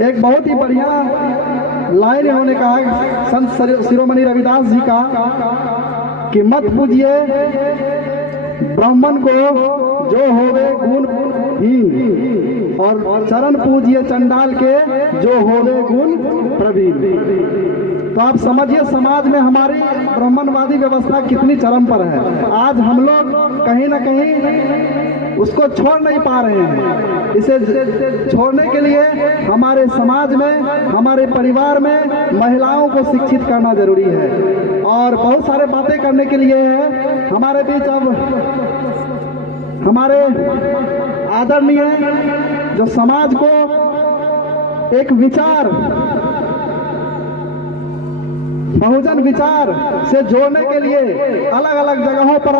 एक बहुत ही बढ़िया लाइन इन्होंने कहा संत शिरोमणि रविदास जी का कि मत पूजिए ब्राह्मण को जो होवे गुणहीन और चरण पूजिए चंडाल के जो होवे गुण प्रवीण। तो आप समझिए समाज में हमारी ब्राह्मणवादी व्यवस्था कितनी चरम पर है। आज हम लोग कहीं ना कहीं उसको छोड़ नहीं पा रहे हैं। इसे छोड़ने के लिए हमारे समाज में, हमारे परिवार में महिलाओं को शिक्षित करना जरूरी है और बहुत सारे बातें करने के लिए है। हमारे बीच अब हमारे आदरणीय जो समाज को एक विचार, बहुजन विचार से जोड़ने के लिए अलग अलग जगहों पर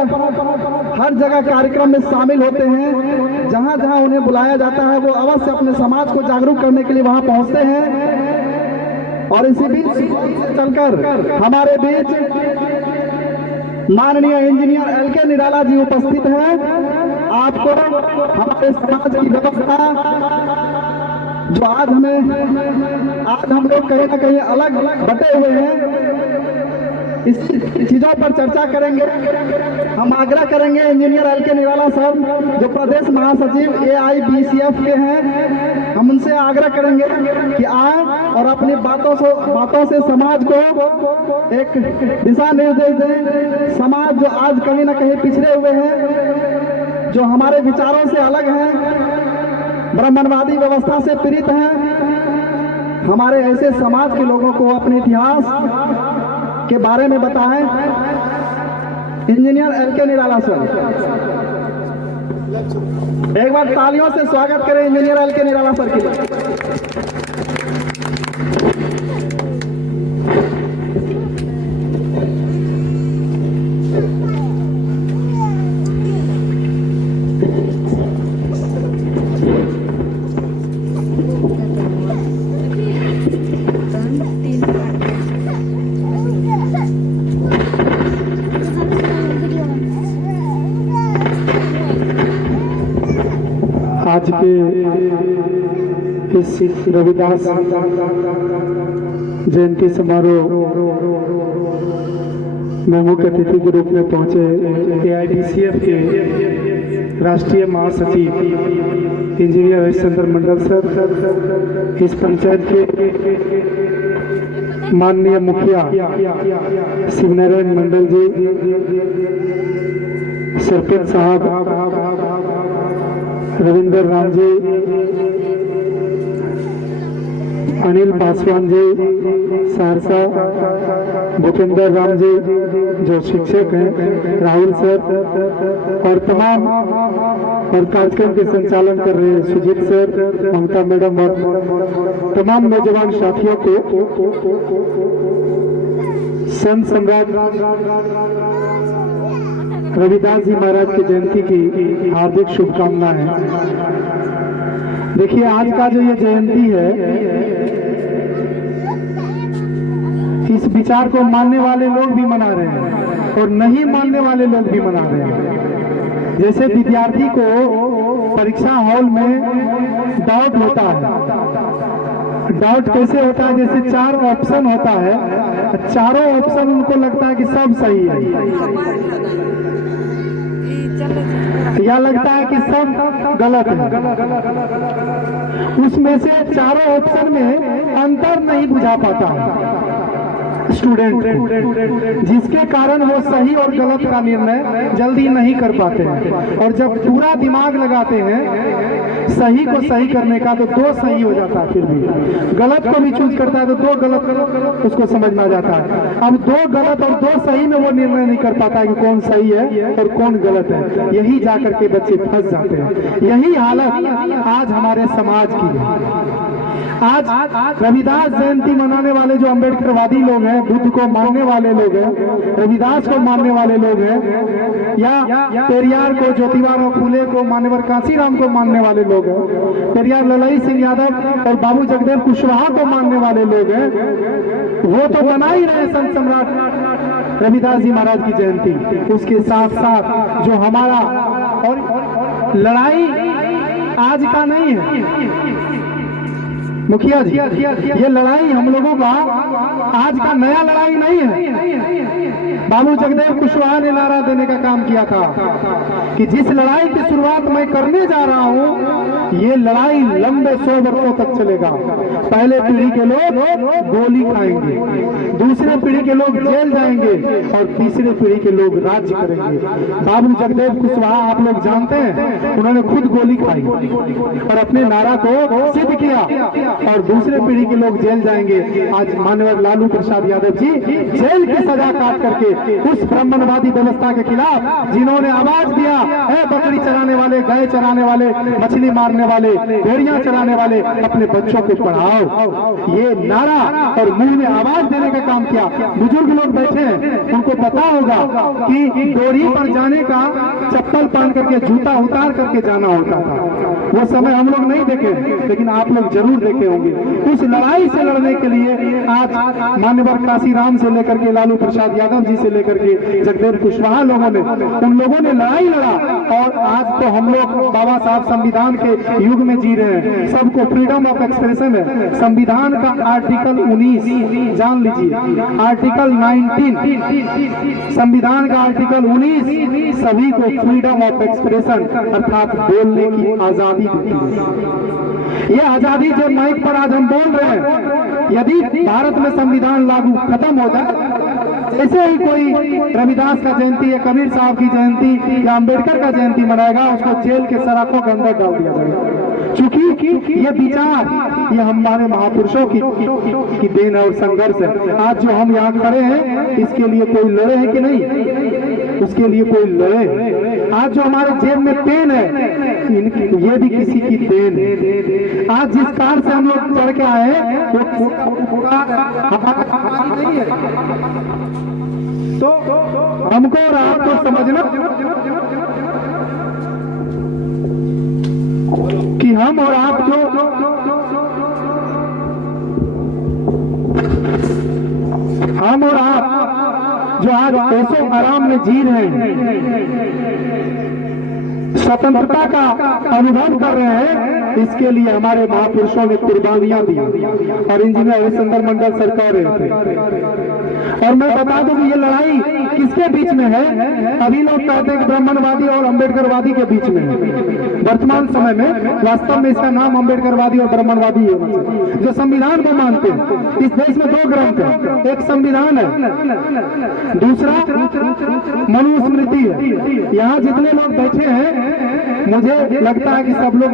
हर जगह कार्यक्रम में शामिल होते हैं। जहां जहां उन्हें बुलाया जाता है वो अवश्य अपने समाज को जागरूक करने के लिए वहां पहुंचते हैं। और इसी बीच चलकर हमारे बीच माननीय इंजीनियर एलके निराला जी उपस्थित हैं। आपको हमारे समाज की व्यवस्था जो आज हम लोग कहीं ना कहीं अलग बटे हुए हैं, इस चीजों पर चर्चा करेंगे। हम आग्रह करेंगे इंजीनियर एलके निराला साहब जो प्रदेश महासचिव AIBCF के हैं, हम उनसे आग्रह करेंगे कि आए और अपनी बातों से समाज को एक दिशा निर्देश दें। समाज जो आज कहीं ना कहीं पिछड़े हुए हैं, जो हमारे विचारों से अलग हैं, ब्राह्मणवादी व्यवस्था से पीड़ित हैं, हमारे ऐसे समाज के लोगों को अपने इतिहास के बारे में बताएं। इंजीनियर एलके निराला सर, एक बार तालियों से स्वागत करें इंजीनियर एलके निराला सर की। आज के इस रविदास जयंती समारोह में मुख्य अतिथि के रूप में पहुंचे AIBCF के राष्ट्रीय महासचिव इंजीनियर हरिश्चंद्र मंडल सर, इस पंचायत के माननीय मुखिया शिवनारायण मंडल जी, सरपंच साहब रविंद्र राम जी, अनिल पासवान जी सहरसा, भूपेंद्र राम जी जो शिक्षक हैं, राहुल सर और तमाम और कार्यक्रम के संचालन कर रहे हैं सुजीत सर, ममता मैडम और तमाम नौजवान साथियों को संत सम्राट रविदास जी महाराज की जयंती की हार्दिक शुभकामनाएं। देखिए आज का जो ये जयंती है, इस विचार को मानने वाले लोग भी मना रहे हैं और नहीं मानने वाले लोग भी मना रहे हैं। जैसे विद्यार्थी को परीक्षा हॉल में डाउट होता है, डाउट कैसे होता है, जैसे 4 ऑप्शन होता है, चारों ऑप्शन उनको लगता है कि सब सही है या लगता है कि सब गलत है। उसमें से चारों ऑप्शन में अंतर नहीं बुझा पाता स्टूडेंट, जिसके कारण वो सही और गलत का निर्णय जल्दी नहीं कर पाते हैं। और जब पूरा दिमाग लगाते हैं सही को सही करने का तो 2 सही हो जाता है, फिर भी गलत को भी चूज करता है तो 2 गलत उसको समझ में आ जाता है। अब 2 गलत और 2 सही में वो निर्णय नहीं कर पाता कि कौन सही है और कौन गलत है। यही जाकर के बच्चे फंस जाते हैं। यही हालत आज हमारे समाज की है। आज रविदास जयंती मनाने वाले जो अम्बेडकरवादी लोग हैं, बुद्ध को मानने वाले लोग हैं, रविदास को मानने वाले लोग हैं, या पेरियार को, ज्योतिबा फुले को मानने वाले, कांशीराम को मानने वाले लोग हैं, पेरियार ललाई सिंह यादव और बाबू जगदेव कुशवाहा को मानने वाले लोग हैं, वो तो मना ही रहे संत सम्राट रविदास जी महाराज की जयंती। उसके साथ साथ जो हमारा और लड़ाई आज का नहीं है, मुखिया जी, ये लड़ाई हम लोगों का आज का नया लड़ाई नहीं है। बाबू जगदेव कुशवाहा ने नारा देने का काम किया था कि जिस लड़ाई की शुरुआत मैं करने जा रहा हूं, ये लड़ाई लंबे 100 वर्षों तक चलेगा। पहले पीढ़ी के लोग गोली खाएंगे, दूसरे पीढ़ी के लोग जेल जाएंगे और तीसरे पीढ़ी के लोग राज्य करेंगे। बाबू जगदेव कुशवाहा आप लोग जानते हैं, उन्होंने खुद गोली खाई और अपने नारा को सिद्ध किया और दूसरे पीढ़ी के लोग जेल जाएंगे। आज माननीय लालू प्रसाद यादव जी जेल की सजा काट करके उस ब्राह्मणवादी व्यवस्था के खिलाफ जिन्होंने आवाज दिया है, बकरी चराने वाले, गाय चराने वाले, मछली मारने वाले, भेड़िया चराने वाले, अपने बच्चों को पढ़ाओ, ये नारा और मुंह में आवाज देने का काम किया। बुजुर्ग लोग बैठे हैं, उनको पता होगा कि डोरी पर जाने का चप्पल पहन करके, जूता उतार करके जाना होता था। वो समय हम लोग नहीं देखे, लेकिन आप लोग जरूर देखे होंगे। उस लड़ाई से लड़ने के लिए आज मान्यवर काशीराम से लेकर के लालू प्रसाद यादव जी से लेकर के जगदेव कुशवाहा लोगों ने, उन लोगों ने लड़ाई लड़ा और आज तो हम लोग बाबा साहब संविधान के युग में जी रहे हैं। सबको फ्रीडम ऑफ एक्सप्रेशन है। संविधान का आर्टिकल 19 जान लीजिए, आर्टिकल 19, संविधान का आर्टिकल 19 सभी को फ्रीडम ऑफ एक्सप्रेशन अर्थात बोलने की आजादी देती है। ये आजादी जो माइक पर आज हम बोल रहे हैं, यदि भारत में संविधान लागू खत्म हो जाए, ऐसे ही कोई रविदास का जयंती या कबीर साहब की जयंती या अंबेडकर का जयंती मनाएगा, उसको जेल के सराखों के अंदर डाल दिया जाएगा। क्योंकि ये विचार ये हमारे महापुरुषों की देन है और संघर्ष है। आज जो हम यहाँ खड़े हैं, इसके लिए कोई लड़े हैं कि नहीं? उसके लिए कोई लड़े। आज जो हमारे जेब में पेन है, ये भी किसी की देन है। आज जिस कार से हम लोग चढ़ के आए हैं, वो हमारा नहीं है। तो हमको और आपको समझना कि हम और आप जो आज ऐसो आराम में जी रहे हैं, स्वतंत्रता का अनुभव कर रहे हैं, इसके लिए हमारे महापुरुषों ने कुर्बानियां दी और इंजीनियर हरिश्चंद्र मंडल सरकार रहे थे। और मैं बता दूं कि ये लड़ाई किसके बीच में है? अभी लोग कहते हैं कि ब्राह्मणवादी और अंबेडकरवादी के बीच में है। वर्तमान समय में वास्तव में इसका नाम अंबेडकरवादी और ब्राह्मणवादी है। जो संविधान को मानते हैं, इस देश में 2 ग्रंथ है, एक संविधान है, दूसरा मनुस्मृति है। यहाँ जितने लोग बैठे हैं, मुझे लगता है कि सब लोग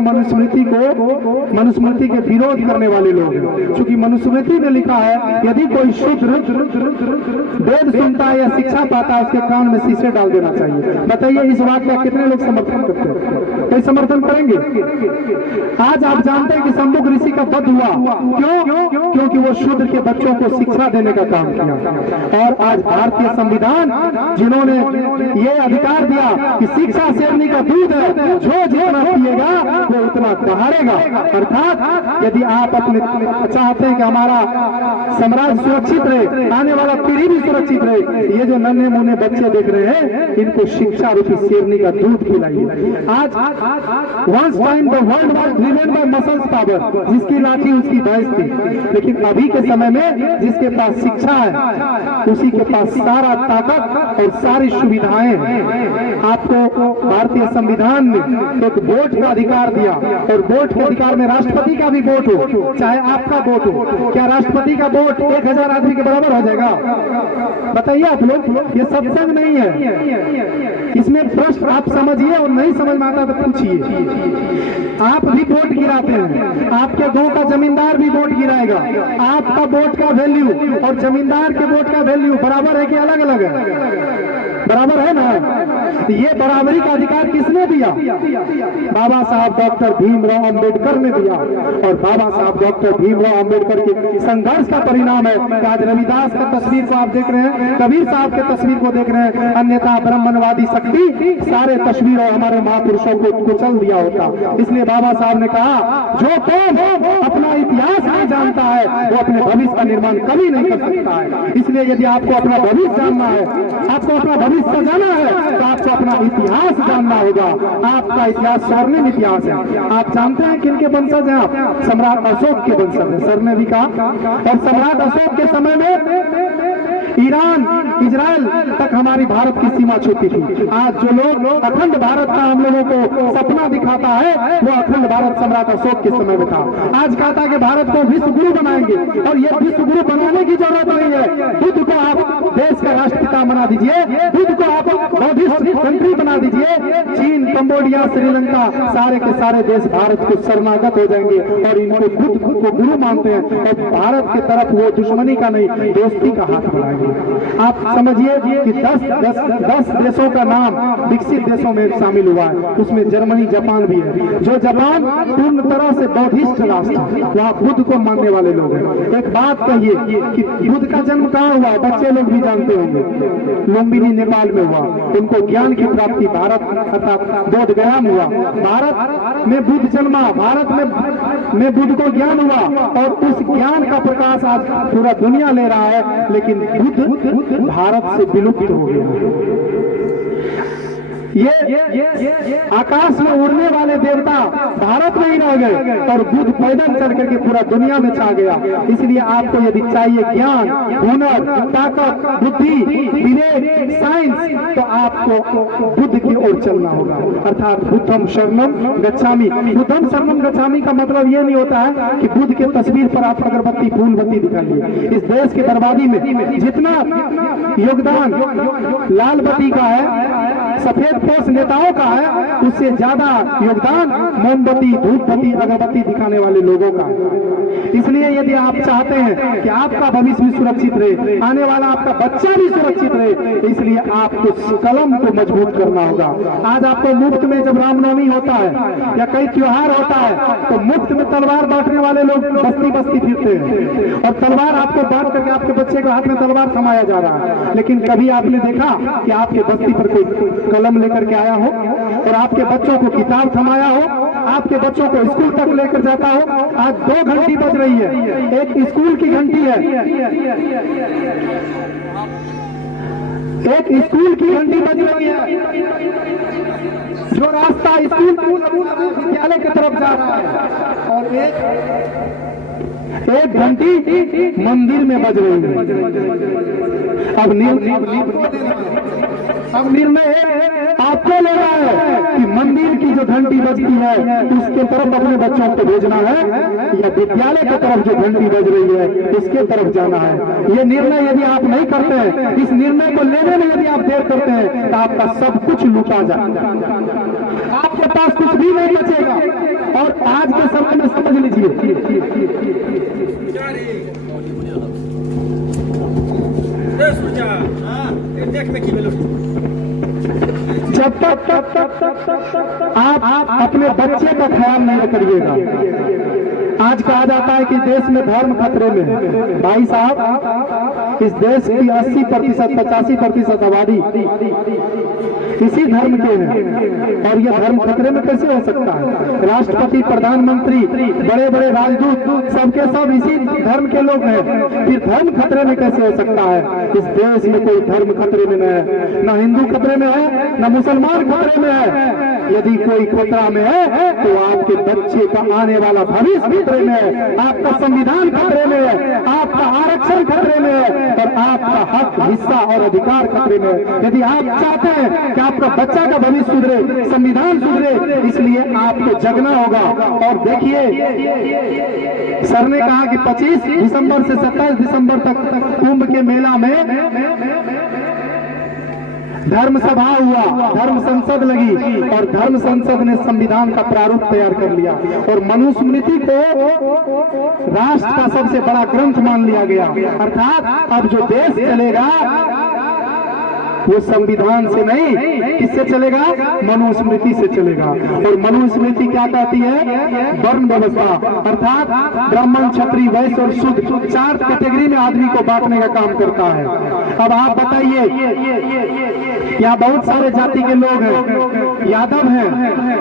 मनुस्मृति के विरोध करने वाले लोग हैं। क्योंकि मनुस्मृति में लिखा है, यदि कोई शूद्र वेद सुनता है या शिक्षा पाता है, उसके कान में शीशे डाल देना चाहिए। बताइए इस बात का कितने लोग समर्थन करते हैं? कोई समर्थन करेंगे? आज आप जानते हैं कि शंभुक ऋषि का वध हुआ, क्यों? क्योंकि वो शूद्र के बच्चों को शिक्षा देने का काम किया। और आज भारतीय संविधान जिन्होंने ये अधिकार दिया कि शिक्षा शेरनी का दूध है, जो जितना पिएगा वो उतना दहाड़ेगा। अर्थात यदि आप अपने चाहते हैं कि हमारा साम्राज्य सुरक्षित रहे, आने वाला पीढ़ी भी सुरक्षित रहे, ये जो नन्हे मुन्ने बच्चे देख रहे हैं, इनको शिक्षा रूपी शेरनी का दूध पिलाइए। आज once time the world was driven by muscles power, जिसकी लाठी उसकी भैंस थी। लेकिन अभी के समय में जिसके पास शिक्षा है, उसी के पास सारा ताकत और सारी सुविधाएं हैं। आपको भारतीय संविधान ने एक वोट का अधिकार दिया और वोट के अधिकार में राष्ट्रपति का भी वोट हो, चाहे आपका वोट हो। क्या राष्ट्रपति का वोट 1000 आदमी के बराबर हो जाएगा? बताइए आप लोग, ये सत्संग नहीं है। इसमें प्रश्न आप समझिए और नहीं समझ में आता तो पूछिए। आप भी वोट गिराते हैं, आपके गांव का जमींदार भी वोट गिराएगा। आपका वोट का वैल्यू और जमींदार के वोट का वैल्यू बराबर है कि अलग अलग है? बराबर है ना? ये बराबरी का अधिकार किसने दिया? बाबा साहब डॉक्टर भीमराव अंबेडकर ने दिया। और बाबा साहब डॉक्टर भीमराव अंबेडकर के संघर्ष का परिणाम है कि आज रविदास का तस्वीर को आप देख रहे हैं, कबीर साहब के तस्वीर को देख रहे हैं। अन्यथा ब्राह्मणवादी शक्ति सारे तस्वीरों हमारे महापुरुषों को कुचल दिया होता। इसलिए बाबा साहब ने कहा, जो कौम अपना इतिहास नहीं जानता है वो अपने भविष्य का निर्माण कभी नहीं कर सकता है। इसलिए यदि आपको अपना भविष्य जानना है, आपको अपना भविष्य सजाना है, तो आपको अपना इतिहास जानना होगा। आपका इतिहास स्वर्णिम इतिहास है। आप जानते हैं किनके वंशज हैं आप? सम्राट अशोक के वंशज हैं। सर ने भी कहा। और सम्राट अशोक के समय में ईरान, इजराइल तक हमारी भारत की सीमा छूती थी। आज जो लोग अखंड भारत का हम लोगों को सपना दिखाता है, वो अखंड भारत सम्राट अशोक के समय में था। आज कहता है कि भारत को विश्व गुरु बनाएंगे, और ये विश्व गुरु बनाने की जरूरत नहीं है। बुद्ध को आप देश का राष्ट्रपिता बना दीजिए, बुद्ध को आप बौद्धिस्ट कंट्री बना दीजिए। चीन, कंबोडिया, श्रीलंका, सारे के सारे देश भारत को शरणागत हो जाएंगे और इनको बुद्ध को गुरु मानते हैं, और भारत की तरफ वो दुश्मनी का नहीं, दोस्ती का हाथ बढ़ाएंगे। आप समझिए कि 10 देशों का नाम विकसित देशों में शामिल हुआ है, उसमें जर्मनी, जापान भी है। जो जापान पूर्ण तरह से बौद्धिस्ट राष्ट्र, वहाँ बुद्ध को मानने वाले लोग हैं। एक बात कहिए कि बुद्ध का जन्म कहाँ हुआ? बच्चे लोग भी जानते होंगे, लुम्बिनी नेपाल में हुआ। उनको ज्ञान की प्राप्ति भारत अर्थात बोध गया में हुआ। भारत में बुद्ध जन्मा, भारत में बुद्ध को ज्ञान हुआ, और उस ज्ञान का प्रकाश आज पूरा दुनिया ले रहा है। लेकिन बुद्ध भारत से विलुप्त हो गया। ये आकाश में उड़ने वाले देवता भारत में ही रह गए, और बुद्ध पैदल चल करके पूरा दुनिया में छा गया। इसलिए आपको यदि चाहिए ज्ञान, हुनर, ताकत, बुद्धि, विवेक, साइंस, तो आपको बुद्ध की ओर चलना होगा। अर्थात बुद्धम शरणम गच्छामि। बुद्धम शरणम गच्छामि का मतलब ये नहीं होता है कि बुद्ध के तस्वीर पर आप अगरबत्ती, फूलबत्ती दिखाइए। इस देश की बर्बादी में जितना योगदान लाल बत्ती का है, सफेद पोष नेताओं का है, उससे ज्यादा योगदान मोमबत्ती, धूपबत्ती, अगरबत्ती दिखाने वाले लोगों का है। इसलिए यदि आप चाहते हैं कि आपका भविष्य भी सुरक्षित रहे, आने वाला आपका बच्चा भी सुरक्षित रहे, इसलिए आपको कलम को मजबूत करना होगा। आज आपको मुफ्त में जब रामनवमी होता है या कई त्योहार होता है, तो मुफ्त में तलवार बांटने वाले लोग बस्ती बस्ती फिरते हैं, और तलवार आपको बांट करके आपके बच्चे के हाथ में तलवार थमाया जा रहा है। लेकिन कभी आपने देखा कि आपके बस्ती पर कोई कलम लेकर के आया हो, और आपके बच्चों को किताब थमाया हो, आपके बच्चों को स्कूल तक लेकर जाता हो? आज 2 घंटी बज रही है, एक स्कूल की घंटी है, एक स्कूल की घंटी बज रही है। जो रास्ता स्कूल विद्यालय की तरफ जा रहा है, और एक घंटी मंदिर में बज रही है। अब निर्णय आपको ले रहा है कि मंदिर की जो घंटी बजती है उसके तरफ अपने बच्चों को भेजना है, या विद्यालय की तरफ जो घंटी बज रही है उसके तरफ जाना है। ये निर्णय यदि आप नहीं करते हैं, इस निर्णय को लेने में यदि आप देर करते हैं, तो आपका सब कुछ लूटा जाएगा, आपके पास कुछ भी नहीं बचेगा। और आज के समय में समझ लीजिए, जब तक आप अपने बच्चे का ख्याल नहीं करिएगा। आज कहा जाता है कि देश में धर्म खतरे में है। भाई साहब, इस देश की 80%, 85% आबादी इसी धर्म के हैं, और यह धर्म खतरे में कैसे हो सकता है? राष्ट्रपति, प्रधानमंत्री, बड़े बड़े राजदूत सबके सब इसी धर्म के लोग हैं, फिर धर्म खतरे में कैसे हो सकता है? इस देश में कोई धर्म खतरे में नहीं है, न हिंदू खतरे में है, न मुसलमान खतरे में है। यदि कोई खतरा में है तो आपके बच्चे का आने वाला भविष्य खतरे में है, आपका संविधान खतरे में है, आपका आरक्षण खतरे में है, और आपका हक, हिस्सा और अधिकार खतरे में है। यदि आप चाहते हैं कि आपका बच्चा का भविष्य सुधरे, संविधान सुधरे, इसलिए आपको जगना होगा। और देखिए, सर ने कहा कि 25 दिसंबर से 27 दिसंबर तक कुंभ के मेला में धर्म सभा हुआ, धर्म संसद लगी, और धर्म संसद ने संविधान का प्रारूप तैयार कर लिया, और मनुस्मृति को राष्ट्र का सबसे बड़ा ग्रंथ मान लिया गया। अर्थात अब जो देश चलेगा वो संविधान से नहीं, किससे चलेगा? मनुस्मृति से चलेगा। और मनुस्मृति क्या कहती है? वर्ण व्यवस्था, अर्थात ब्राह्मण, क्षत्रिय, वैश्य और शूद्र 4 कैटेगरी में आदमी को बांटने का काम करता है। अब आप बताइए, यहाँ बहुत सारे जाति के लोग हैं, यादव हैं,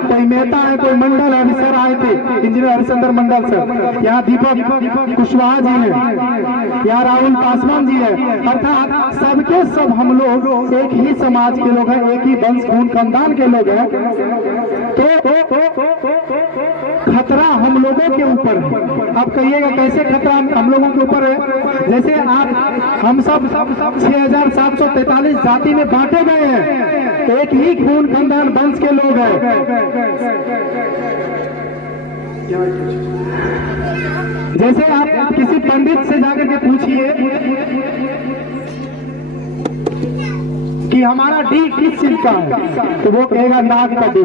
कोई मेहता है, कोई मंडल है। अभी सर आए थे, इंजीनियर हरिशंकर मंडल सर, यहाँ दीपक कुशवाहा जी हैं, यहाँ राहुल पासवान जी है। अर्थात सबके सब हम लोग एक ही समाज के लोग हैं, एक ही वंश खून खानदान के लोग हैं। तो खतरा हम लोगों के ऊपर है। अब कहिएगा कैसे खतरा हम लोगों के ऊपर है? जैसे आप हम सब 6743 जाति में बांटे गए हैं, एक ही खून खानदान वंश के लोग हैं। जैसे आप किसी पंडित से जाकर के पूछिए कि हमारा डी किस चीज का है, तो वो कहेगा नाग का डी।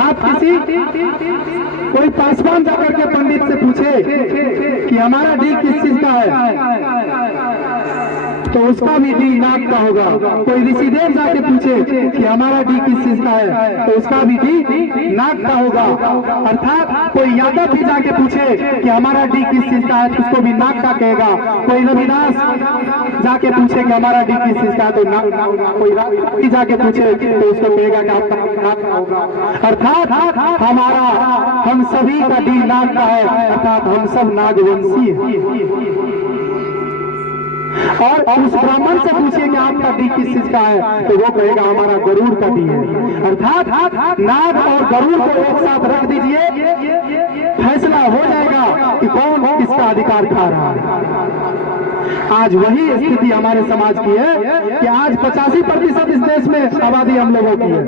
आप किसी कोई पासवान जाकर के पंडित से पूछे कि हमारा डी किस चीज का है, तो उसका भी डी नाग का होगा। कोई ऋषिदेव जाके पूछे कि हमारा डी किस चीज का है, तो उसका भी डी नाग का होगा। अर्थात कोई यादव भी जाके पूछे कि हमारा डी किस चीज का है, तो उसको भी नाग का कहेगा। कोई रविदास जाके पूछे कि हमारा डी किस चीज का है, तो कोई राष्ट्रपति जाके पूछे तो उसको कहेगा कि आपका नाग का होगा। अर्थात हमारा हम सभी का डी नाग का है, अर्थात हम सब नागवंशी हैं। और उस ब्राह्मण से पूछिए कि आपका डी किस चीज का है, तो वो कहेगा हमारा गरुड़ का डी है। अर्थात नाग और गरुड़ को एक साथ रख दीजिए, फैसला हो जाएगा कि कौन किसका अधिकार खा रहा है। आज वही स्थिति हमारे समाज की है कि आज 85% इस देश में आबादी हम लोगों की है।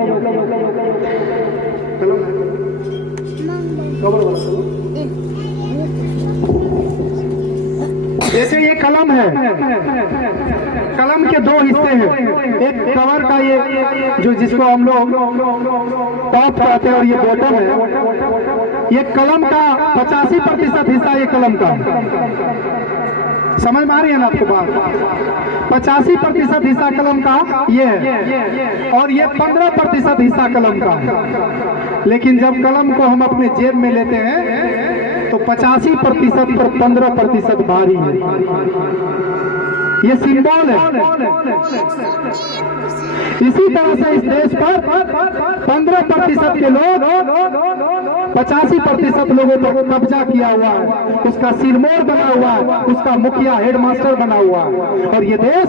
जैसे ये कलम है, कलम के दो हिस्से हैं, एक कवर का ये जो जिसको हम लोग टॉप कहते हैं और ये बॉटम है। ये कलम का 85% हिस्सा ये कलम का, समझ में आ रही है ना आपको बात? 85% हिस्सा कलम का ये है और ये 15% हिस्सा कलम का है। लेकिन जब कलम को हम अपने जेब में लेते हैं तो 85% पर 15% भारी है। ये सिंबल है। इसी तरह से इस देश पर 15% के लोग 85% लोगों पर कब्जा किया हुआ है, उसका सिरमौर बना हुआ है, उसका मुखिया हेडमास्टर बना हुआ है। और ये देश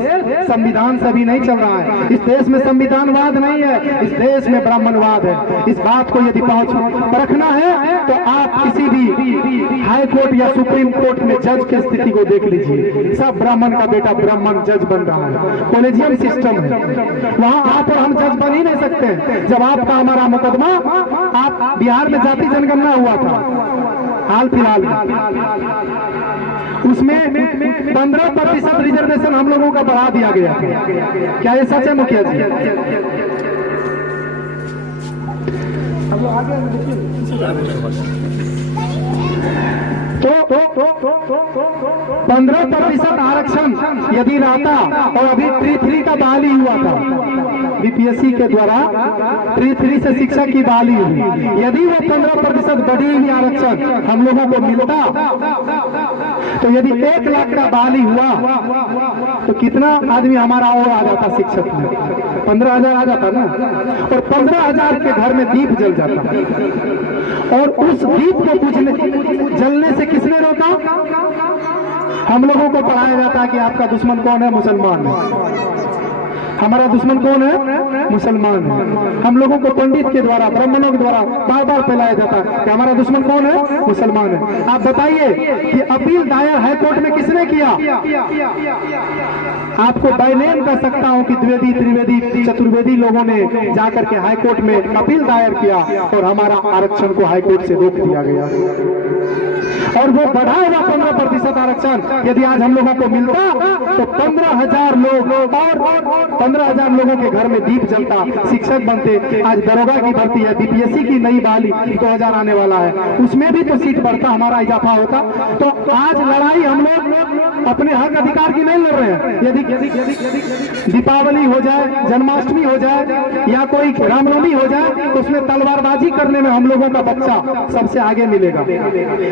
संविधान से भी नहीं चल रहा है। इस देश में संविधानवाद नहीं है, इस देश में ब्राह्मणवाद है। इस बात को यदि परखना है तो आप किसी भी हाई कोर्ट या सुप्रीम कोर्ट में जज की स्थिति को देख लीजिए। सब ब्राह्मण का बेटा ब्राह्मण जज बन रहा है। कॉलेजियम सिस्टम है, वहां आप और हम जज बन ही नहीं सकते। जब आपका हमारा मुकदमा, आप बिहार में जाति जनगणना हुआ था हाल फिलहाल में, उसमें 15% रिजर्वेशन हम लोगों का बढ़ा दिया गया। क्या ये सच है मुखिया जी? तो 15% आरक्षण यदि रहता, और अभी 3 का बहाली हुआ था बीपीएससी के द्वारा, 3 से शिक्षक की बहाली हुई। यदि वो 15% बढ़ी हुई आरक्षण हम लोगों को मिलता, तो यदि 1 लाख का बहाली हुआ तो कितना आदमी हमारा और आ जाता शिक्षक में? 15,000 आ जाता ना। और 15,000 के घर में दीप जल जाता। और उस दीप को जलने से किसने रोका? हम लोगों को पढ़ाया जाता है कि आपका दुश्मन कौन है? मुसलमान है। हमारा दुश्मन कौन है? मुसलमान है। हम लोगों को पंडित के द्वारा, ब्राह्मणों के द्वारा बार बार फैलाया जाता है कि हमारा दुश्मन कौन है? मुसलमान है। आप बताइए कि अपील दायर हाईकोर्ट में किसने किया? आपको बैनेम कर सकता हूं कि द्विवेदी, त्रिवेदी, चतुर्वेदी लोगों ने जाकर के हाईकोर्ट में अपील दायर किया और हमारा आरक्षण को हाईकोर्ट से रोक दिया गया। और वो बढ़ा हुआ 15% आरक्षण यदि आज हम लोगों को मिलता तो 15,000 लोग और 15,000 लोगों के घर में दीप जलता, शिक्षक बनते। आज दरोगा की भर्ती है, बीपीएससी की नई बहाली 2000 आने वाला है, उसमें भी तो सीट बढ़ता, हमारा इजाफा होता। तो आज लड़ाई हम लोग अपने हक अधिकार की नहीं लड़ रहे हैं। यदि दीपावली हो जाए, जन्माष्टमी हो जाए या कोई रामनवमी हो जाए तो उसमें तलवारबाजी करने में हम लोगों का बच्चा सबसे आगे मिलेगा।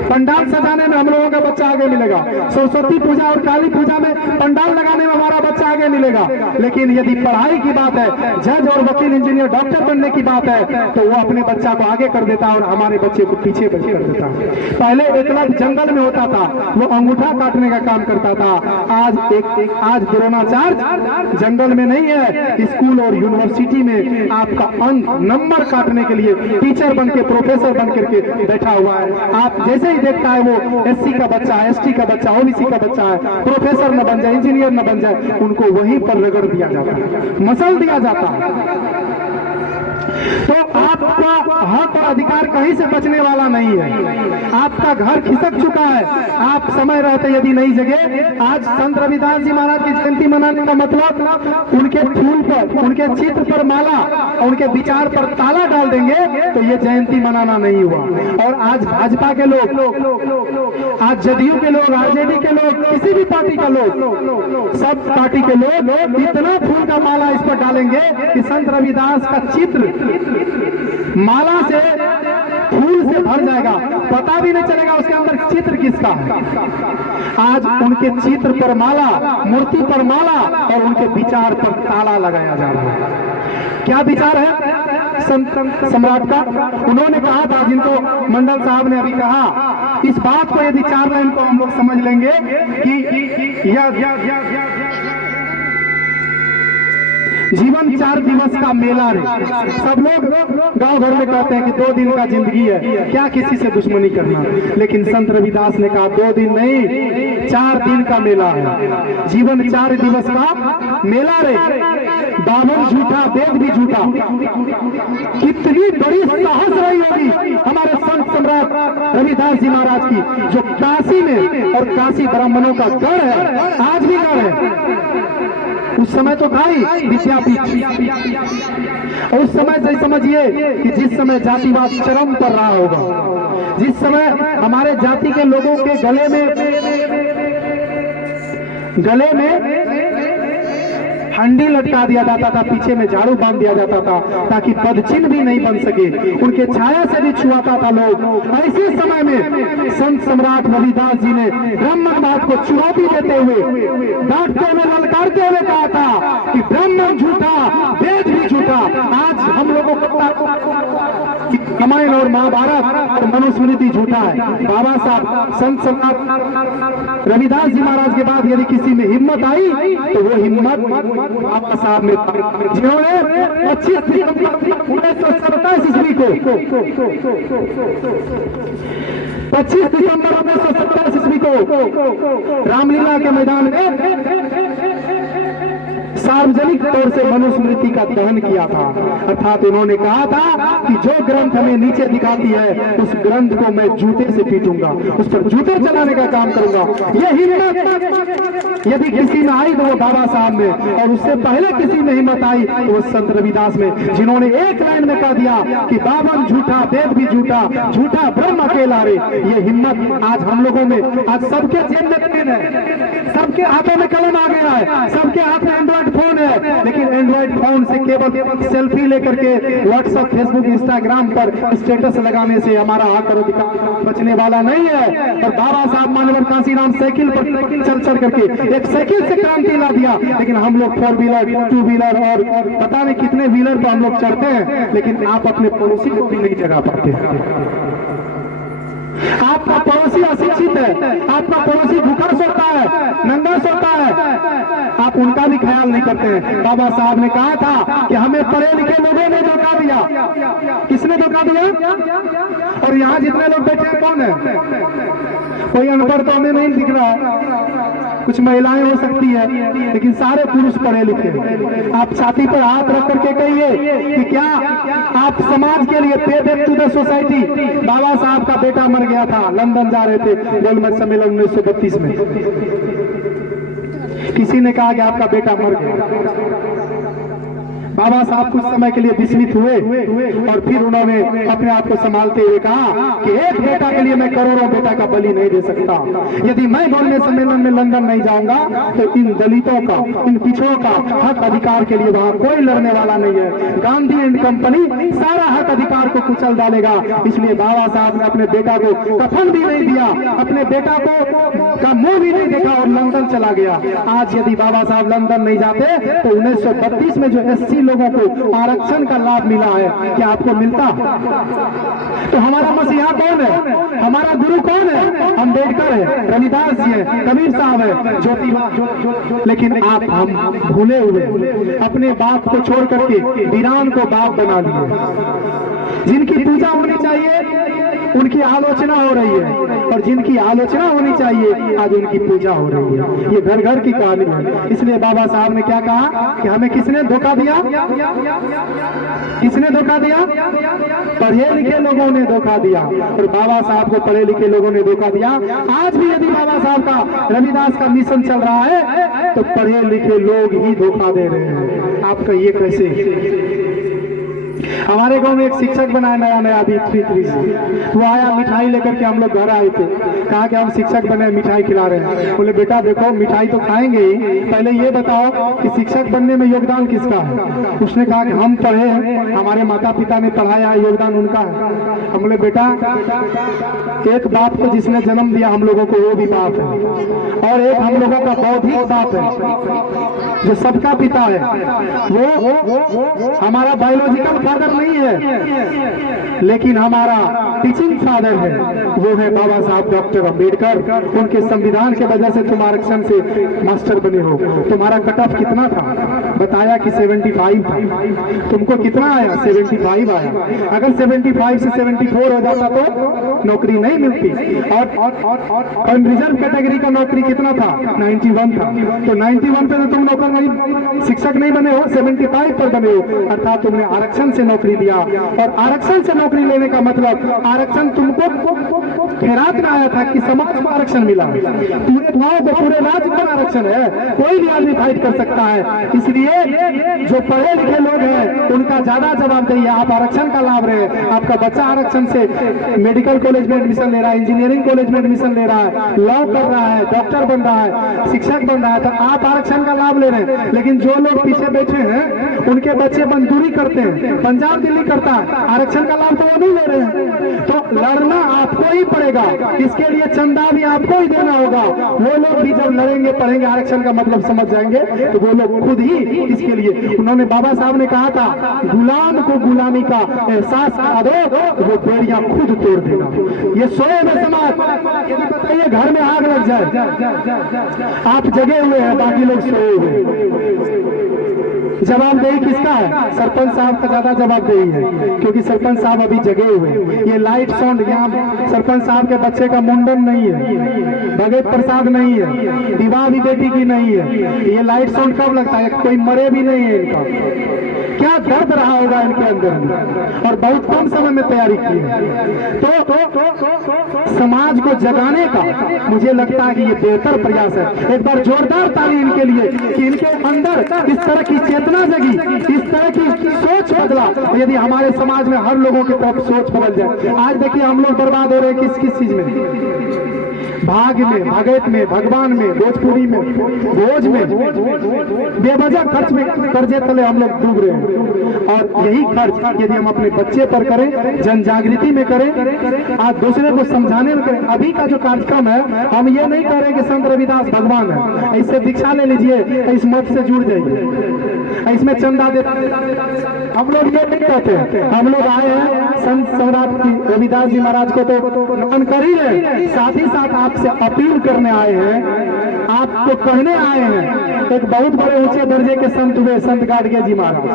पंडाल सजाने में हम लोगों का बच्चा आगे मिलेगा, सरस्वती पूजा और काली पूजा में पंडाल लगाने में हमारा बच्चा आगे मिलेगा। लेकिन यदि पढ़ाई की बात है, जज और वकील इंजीनियर डॉक्टर बनने की बात है, तो वो अपने बच्चा को आगे कर देता और हमारे बच्चे को पीछे कर देता। पहले एकलव्य जंगल में होता था, वो अंगूठा काटने का काम करता था। आज द्रोणाचार्य जंगल में नहीं है, स्कूल और यूनिवर्सिटी में आपका अंक नंबर काटने के लिए टीचर बन के, प्रोफेसर बन करके बैठा हुआ है। आप जैसे ही देखता है वो एससी का बच्चा, एसटी का बच्चा, ओबीसी का बच्चा है, प्रोफेसर न बन जाए, इंजीनियर न बन जाए, उनको वहीं पर रगड़ दिया जाता है, मसल दिया जाता है। तो आपका हक और अधिकार कहीं से बचने वाला नहीं है। आपका घर खिसक चुका है, आप समय रहते यदि नहीं जगे। आज संत रविदास जी महाराज की जयंती मनाने का मतलब उनके फूल पर, उनके चित्र पर माला और उनके विचार पर ताला डाल देंगे तो ये जयंती मनाना नहीं हुआ। और आज भाजपा के लोग, आज जदयू के लोग, आरजेडी के लोग, किसी भी पार्टी का लोग, सब पार्टी के लोग इतना फूल का माला इस पर डालेंगे कि संत रविदास का चित्र माला से, फूल से भर जाएगा, पता भी नहीं चलेगा उसके अंदर चित्र किसका है। आज उनके चित्र पर माला, मूर्ति पर माला और उनके विचार पर ताला लगाया जा रहा है। क्या विचार है सम्राट का? उन्होंने कहा था, जिनको मंडल साहब ने अभी कहा, इस बात को यदि 4 लाइन को हम लोग समझ लेंगे कि जीवन 4 दिवस का मेला रे। सब लोग गांव घर में कहते हैं कि 2 दिन का जिंदगी है, क्या किसी से दुश्मनी करना। लेकिन संत रविदास ने कहा 2 दिन नहीं, 4 दिन का मेला है। जीवन 4 दिवस का मेला रे। बावन झूठा, वेद भी झूठा। कितनी बड़ी साहस रही होगी हमारे संत सम्राट रविदास जी महाराज की, जो काशी में, और काशी ब्राह्मणों का गढ़ है, आज भी गढ़ है। उस समय तो था ही विद्यापीठ, और उस समय से समझिए कि जिस समय जातिवाद चरम पर रहा होगा, जिस समय हमारे जाति के लोगों के गले में हंडी लटका दिया जाता था, पीछे में झाड़ू बांध दिया जाता था ताकि पदचिन्ह भी नहीं बन सके, उनके छाया से भी छुआता था लोग। ऐसे समय में संत सम्राट रविदास जी ने ब्राह्मणवाद को चुनौती देते हुए, डांटते हुए, ललकारते हुए कहा था कि ब्राह्मण झूठा, वेद भी झूठा। आज हम लोगों को रामायण और महाभारत और मनुस्मृति झूठा है। बाबा साहब संत सम्राट रविदास जी महाराज के बाद यदि किसी में हिम्मत आई तो वो हिम्मत बाबा साहब में, जिन्होंने 25 दिसंबर 1927 ईस्वी को 25 दिसंबर 1927 ईस्वी को रामलीला के मैदान में सार्वजनिक तौर से मनुस्मृति का दहन किया था। अर्थात उन्होंने कहा था कि जो ग्रंथ हमें नीचे दिखाती है उस ग्रंथ को मैं जूते से पीटूंगा, उस पर जूते चलाने का काम करूंगा। ये हिम्मत यदि किसी में आई तो वो बाबा साहब में, और उससे पहले किसी में हिम्मत आई तो वो संत रविदास में, जिन्होंने एक लाइन में कह दिया कि बावन झूठा, वेद भी झूठा, झूठा ब्रह्म अकेला रे। ये हिम्मत आज हम लोगों में, आज सबके जेब में पेन है, सबके हाथों में कलम आ गया है, सबके हाथ में एंड्रॉइड फोन है, लेकिन एंड्रॉइड फोन से केवल सेल्फी लेकर के व्हाट्सएप, फेसबुक, इंस्टाग्राम पर स्टेटस लगाने से हमारा हक और अधिकार बचने वाला नहीं है। और बाबा साहब मानवर काशीराम साइकिल पर चल करके एक साइकिल से क्रांति ला दिया, लेकिन हम लोग 4 व्हीलर, 2 व्हीलर और पता नहीं कितने व्हीलर पर हम लोग चढ़ते हैं, लेकिन आप अपने पड़ोसी को भी नहीं जगा पाते। आपका पड़ोसी अशिक्षित है, आपका पड़ोसी भूखा सोता है, नंगा सोता है, आप उनका भी ख्याल नहीं करते हैं। बाबा साहब ने कहा था कि हमें पढ़े लिखे लोगों ने धोखा दिया। किसने धोखा दिया? और यहाँ जितने लोग बैठे हैं कौन है? कोई अनपढ़ तो हमें नहीं दिख रहा है, कुछ महिलाएं हो सकती है, लेकिन सारे पुरुष पढ़े लिखे। आप छाती पर हाथ रख करके कहिए कि क्या आप समाज के लिए पे बैक टू द सोसाइटी। बाबा साहब का बेटा मर गया था, लंदन जा रहे थे गोलमेज सम्मेलन 1932 में, किसी ने कहा कि आपका बेटा मर गया। बाबा साहब कुछ समय के लिए विस्मित हुए और फिर उन्होंने अपने आप को संभालते हुए कहा कि एक बेटा के लिए मैं करोड़ों बेटा का बलि नहीं दे सकता। यदि मैं बोलने सम्मेलन में लंदन नहीं जाऊंगा तो इन दलितों का, इन पिछड़ों का हक अधिकार के लिए वहां कोई लड़ने वाला नहीं है। गांधी एंड कंपनी सारा हक अधिकार को कुचल डालेगा। इसलिए बाबा साहब ने अपने बेटा को कफन भी नहीं दिया, अपने बेटा का मुंह भी नहीं देखा और लंदन चला गया। आज यदि बाबा साहब लंदन नहीं जाते तो 1932 में जो SC लोगों को आरक्षण का लाभ मिला है, क्या आपको मिलता? तो हमारा मसीहा कौन है? हमारा गुरु कौन है? अम्बेडकर है, रविदास जी है, कबीर साहब है, ज्योतिबा। लेकिन हम भूले हुए अपने बाप को छोड़ करके वीरान को बाप बना दिए। जिनकी पूजा होनी चाहिए उनकी आलोचना हो रही है, और जिनकी आलोचना होनी चाहिए आज उनकी पूजा हो रही है। ये घर घर की कहानी है। इसलिए बाबा साहब ने क्या कहा कि हमें किसने धोखा दिया? किसने धोखा दिया? पढ़े लिखे लोगों ने धोखा दिया, और बाबा साहब को पढ़े लिखे लोगों ने धोखा दिया। आज भी यदि बाबा साहब का, रविदास का मिशन चल रहा है तो पढ़े लिखे लोग ही धोखा दे रहे हैं। आप कहिए कैसे? हमारे गांव में एक शिक्षक बना नया दीक्षित, वो आया मिठाई लेकर के, हम लोग घर आए थे, कहा कि हम शिक्षक बने, मिठाई खिला रहे हैं। बोले बेटा देखो मिठाई तो खाएंगे ही, पहले ये बताओ कि शिक्षक बनने में योगदान किसका है? उसने कहा कि हम पढ़े हैं, हमारे माता पिता ने पढ़ाया, योगदान उनका है। हम बोले बेटा एक बाप को जिसने जन्म दिया हम लोगों को वो भी बाप है, और एक हम लोगों का बौद्धिक बाप है जो सबका पिता है, वो हमारा बायोलॉजिकल फादर नहीं है लेकिन हमारा टीचिंग फादर है, वो है बाबा साहब डॉक्टर अम्बेडकर। उनके संविधान के वजह से तुम आरक्षण से मास्टर बने हो। तुम्हारा कट ऑफ कितना था? बताया कि 75 था। तुमको कितना आया? 75 आया। अगर 75 से 74 हो जाता तो नौकरी नहीं मिलती। और रिजर्व कैटेगरी का नौकरी कितना था? 91 था। तो 91 पे तो तुम नौकर नहीं, शिक्षक नहीं बने हो, 75 पर बने हो, अर्थात तुमने आरक्षण से नौकरी दिया। और आरक्षण से नौकरी लेने का मतलब आरक्षण तुमको खैरात में आया था कि समाज को आरक्षण मिला। पूरे गांव को, पूरे राज्य को आरक्षण है, कोई भी आदमी फाइट कर सकता है। इसलिए जो पढ़े लिखे लोग हैं उनका ज्यादा जवाबदेही है। आप आरक्षण का लाभ रहे हैं, आपका बच्चा आरक्षण से मेडिकल कॉलेज में एडमिशन ले रहा है, इंजीनियरिंग कॉलेज में एडमिशन ले रहा है, लॉ कर रहा है, डॉक्टर बन रहा है, शिक्षक बन रहा है, तो आप आरक्षण का लाभ ले रहे हैं। लेकिन जो लोग पीछे बैठे हैं उनके बच्चे मजदूरी करते हैं, पंजाब दिल्ली करता है, आरक्षण का लाभ तो वो नहीं ले रहे हैं। तो लड़ना आपको ही पड़ेगा, इसके लिए चंदा भी आपको ही देना होगा। वो लोग भी जब लड़ेंगे पढ़ेंगे, आरक्षण का मतलब समझ जाएंगे तो वो लोग खुद ही इसके लिए, उन्होंने बाबा साहब ने कहा था गुलाम को गुलामी का एहसास करा दो, वो बेड़ियां खुद तोड़ देगा। ये सोए हुए समाज, यदि बताइए घर में आग लग जाए, आप जगे हुए हैं, बाकी लोग सोए हुए, जवाबदेही किसका है? सरपंच साहब का ज्यादा जवाबदेही है, क्योंकि सरपंच साहब अभी जगे हुए हैं। ये लाइट साउंड, यहाँ सरपंच साहब के बच्चे का मुंडन नहीं है, भगत प्रसाद नहीं है, विवाह भी बेटी की नहीं है। ये लाइट साउंड कब लगता है? कोई मरे भी नहीं है इनका। क्या दर्द रहा होगा इनके अंदर में, और बहुत कम समय में तैयारी की है। तो समाज को जगाने का मुझे लगता है कि ये बेहतर प्रयास है। एक बार जोरदार ताली इनके लिए कि इनके अंदर इस तरह की चेतना जगी, इस तरह की सोच बदला। यदि हमारे समाज में हर लोगों की तरफ सोच बदल जाए। आज देखिए हम लोग बर्बाद हो रहे हैं किस चीज में? भाग में, भगत में, भगवान में, भोजपुरी में, भोज में, बेवजह खर्च में, कर्जे तले हम लोग डूब रहे हैं। और यही खर्च यदि हम अपने बच्चे पर करें, जन जागृति में करें, आज दूसरे को समझाने में करें। अभी का जो कार्यक्रम है, हम ये नहीं कह रहे कि संत रविदास भगवान है, इससे दीक्षा ले लीजिए, इस मत से जुड़ जाइए, इसमें चंदा दे, हम लोग ये नहीं कहते। हम लोग आए हैं संत सम्राट रविदास जी महाराज को तो नमन कर ही रहे, साथ ही साथ आपसे अपील करने आए हैं, आपको कहने आए हैं। एक बहुत बड़े ऊंचे दर्जे के संत हुए संत गाडगे जी महाराज,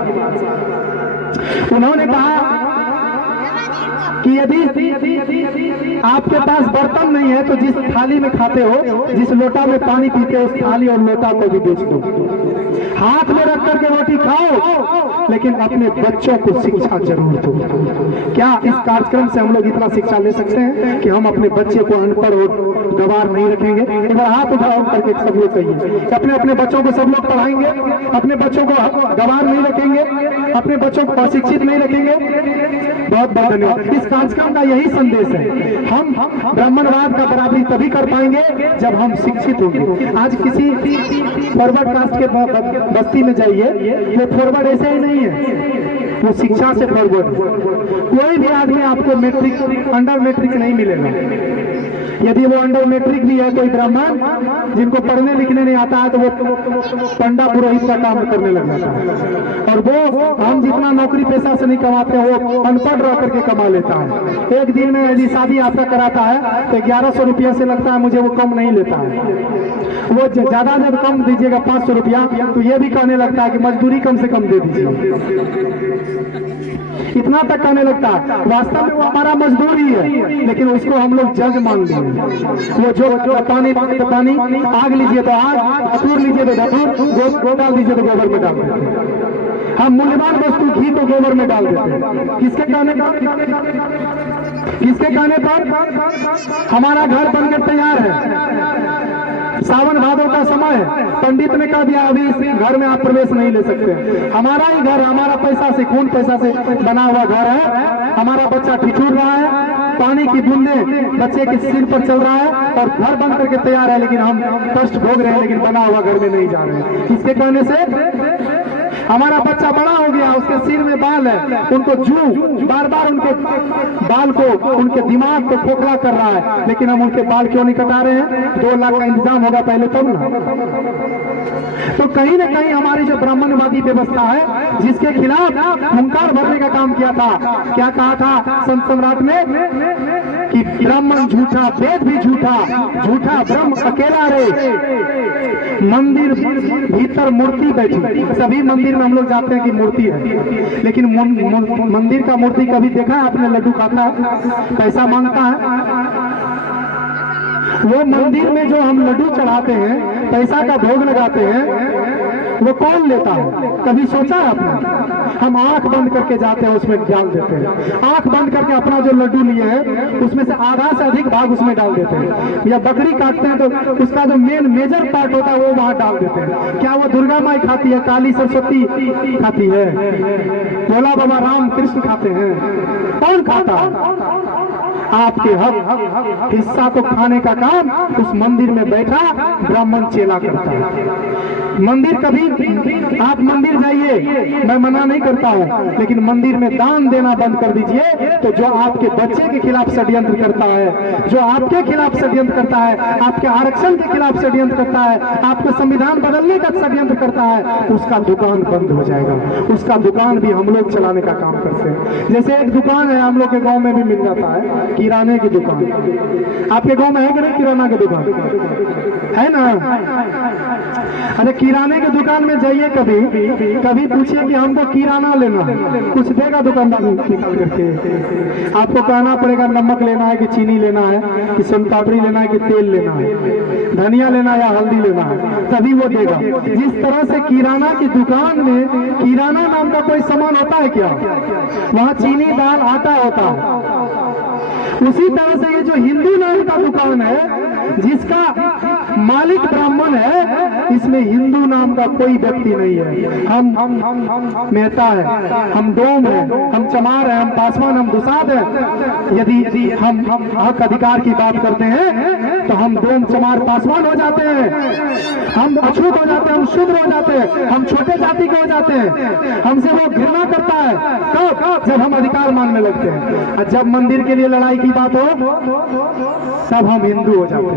उन्होंने कहा कि यदि आपके पास बर्तन नहीं है तो जिस थाली में खाते हो, जिस लोटा में पानी पीते हो, उस थाली और लोटा को भी बेच दो। हाथ में रख करके रोटी खाओ, लेकिन अपने बच्चों को शिक्षा जरूर दो। क्या इस कार्यक्रम से हम लोग इतना शिक्षा ले सकते हैं कि हम अपने बच्चे को अनपढ़ और गवार नहीं रखेंगे? एक बार हाथ उठाओ करके सब लोग कहिए, अपने अपने बच्चों को सब लोग पढ़ाएंगे, अपने बच्चों को गवार नहीं रखेंगे, अपने बच्चों को अशिक्षित नहीं रखेंगे। बहुत बहुत धन्यवाद। इस कार्यक्रम का यही संदेश है, हम ब्राह्मणवाद का बराबरी तभी कर पाएंगे जब हम शिक्षित होंगे। आज किसी फॉरवर्ड कास्ट के बस्ती में जाइए, वो फॉरवर्ड ऐसे ही नहीं है, वो शिक्षा से फॉरवर्ड। कोई भी आदमी आपको मैट्रिक अंडर मैट्रिक नहीं मिलेगा। यदि वो अंडर मैट्रिक भी है, कोई ब्राह्मण जिनको पढ़ने लिखने नहीं आता है, तो वो पंडा पुरोहित का काम करने लग जाता है। और वो हम जितना नौकरी पैसा से नहीं कमाते, वो अनपढ़ रह करके कमा लेता है। एक दिन में यदि शादी आपका कराता है तो 1100 रुपया से लगता है मुझे वो कम नहीं लेता है। वो ज्यादा जब कम दीजिएगा 500 रुपया, तो ये भी कहने लगता है कि मजदूरी कम से कम दे दीजिए। इतना तक कहने लगता है। वास्तव में वो हमारा मजदूर ही है, लेकिन उसको हम लोग जज मान लिए। वो जो पानी तो पानी, आग लीजिए तो आग, धतूर लीजिए तो धतूर, गोबर डाल दीजिए तो गोबर में डाल देते। हम मूल्यवान वस्तु घी को गोबर में डाल देते हैं। किसके कहने पर? हमारा घर बनकर तैयार है, सावन भादों का समय है, पंडित ने कह दिया अभी इस घर में आप प्रवेश नहीं ले सकते। हमारा ही घर, हमारा पैसा से, खून पैसा से बना हुआ घर है। हमारा बच्चा ठिठुर रहा है, पानी की बूंदें बच्चे के सिर पर चल रहा है, और घर बन करके तैयार है, लेकिन हम कष्ट भोग रहे हैं, लेकिन बना हुआ घर में नहीं जा रहे हैं। इसके कहने से हमारा बच्चा बड़ा हो गया, उसके सिर में बाल है, उनको बार बार उनके बाल को, उनके दिमाग को खोखला कर रहा है, लेकिन हम उनके बाल क्यों नहीं कटा रहे हैं? 2 लाख का इंतजाम होगा पहले तब ना। तो कहीं ना कहीं हमारी जो ब्राह्मणवादी व्यवस्था है, जिसके खिलाफ हुंकार भरने का काम किया था, क्या कहा था संत सम्राट ने कि ब्राह्मण झूठा, वेद भी झूठा, झूठा ब्रह्म अकेला रे, मंदिर भीतर मूर्ति बैठी। सभी मंदिर में हम लोग जाते हैं कि मूर्ति है, लेकिन मंदिर का मूर्ति कभी देखा है आपने? लड्डू खाता है, पैसा मांगता है। वो मंदिर में जो हम लड्डू चढ़ाते हैं, पैसा का भोग लगाते हैं, वो कौन लेता है? कभी सोचा है आपने? हम आंख बंद करके जाते हैं, उसमें डाल देते हैं। आंख बंद करके अपना जो लड्डू लिए हैं, उसमें से आधा से अधिक भाग उसमें डाल देते हैं। या बकरी काटते हैं तो उसका जो मेजर पार्ट होता है वो वहां डाल देते हैं। क्या वो दुर्गा माई खाती है? काली सरस्वती खाती है? भोला बाबा राम कृष्ण खाते हैं? कौन खाता है? आपके हक हिस्सा को खाने का काम उस मंदिर में बैठा ब्राह्मण चेला करता है। मंदिर कभी आप मंदिर जाइए, मैं मना नहीं करता हूँ, लेकिन मंदिर में दान देना बंद कर दीजिए। तो जो आपके बच्चे के खिलाफ षड्यंत्र करता है, जो आपके खिलाफ षड्यंत्र करता है, आपके आरक्षण के खिलाफ षड्यंत्र करता है, आपको संविधान बदलने का षड्यंत्र करता है, उसका दुकान बंद हो जाएगा। उसका दुकान भी हम लोग चलाने का काम करते हैं। जैसे एक दुकान है हम लोग के गाँव में भी मिल जाता है, किराने की दुकान। आपके गाँव में है कि नहीं किराना की दुकान? है ना? अरे किराने की दुकान में जाइए, कभी पूछिए कि हमको किराना लेना है, कुछ देगा दुकानदार निकाल करके? आपको कहना पड़ेगा नमक लेना है कि चीनी लेना है, कि सोनपापड़ी लेना है कि तेल लेना है, धनिया लेना है या हल्दी लेना है, तभी वो देगा। जिस तरह से किराना की दुकान में किराना नाम का कोई सामान होता है क्या? वहाँ चीनी, दाल, आटा होता है। उसी तरह से ये जो हिंदू नाम का दुकान है, जिसका मालिक ब्राह्मण है, इसमें हिंदू नाम का कोई व्यक्ति नहीं है। हम मेहता है, हम डोम है, हम चमार है, हम पासवान, हम दुसाद है। यदि हम हक अधिकार की बात करते हैं तो हम डोम, चमार, पासवान हो जाते हैं। हम अछूत हो जाते हैं, हम शूद्र हो जाते हैं, हम छोटे जाति के हो जाते हैं। हमसे वो घृणा करता है कब? जब हम अधिकार मांगने लगते हैं। और जब मंदिर के लिए लड़ाई की बात हो तब हम हिंदू हो जाते हैं।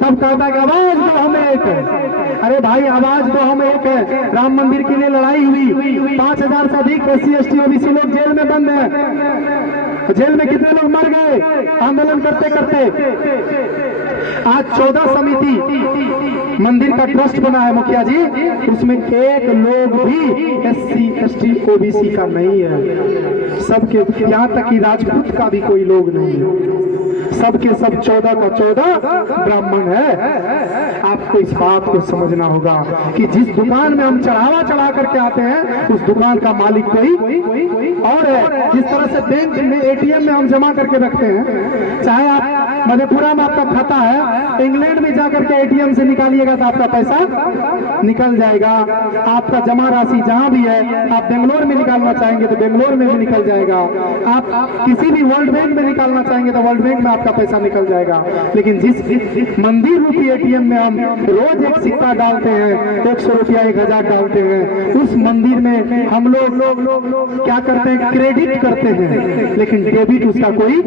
तब कहता है कि आवाज तो हम एक है। अरे भाई, आवाज तो हम एक है। राम मंदिर के लिए लड़ाई हुई, 5000 से अधिक SC ST OBC लोग जेल में बंद हैं। जेल में कितने लोग मर गए आंदोलन करते करते? आज 14 समिति मंदिर का ट्रस्ट बना है मुखिया जी, उसमें एक लोग भी SC ST OBC का नहीं है। सबके, यहाँ तक कि राजपूत का भी कोई लोग नहीं है, सबके सब 14 का 14 ब्राह्मण है। आपको इस बात को समझना होगा कि जिस दुकान में हम चढ़ावा चढ़ा करके आते हैं उस दुकान का मालिक कोई और है। जिस तरह से बैंक में ATM में हम जमा करके रखते हैं, चाहे आप मधेपुरा में आपका खाता है, इंग्लैंड में जाकर के ATM से निकालिएगा तो आपका पैसा निकल जाएगा। आपका जमा राशि जहां भी है, आप बेंगलोर में निकालना चाहेंगे तो बेंगलोर में भी निकल जाएगा। आप किसी भी वर्ल्ड बैंक में निकालना चाहेंगे तो वर्ल्ड बैंक में आपका पैसा निकल जाएगा। लेकिन जिस मंदिर रूपी ATM में हम रोज एक सिक्का डालते हैं, 100 रुपया 1000 डालते हैं, उस मंदिर में हम लोग क्या करते हैं, क्रेडिट करते हैं, लेकिन डेबिट उसका कोई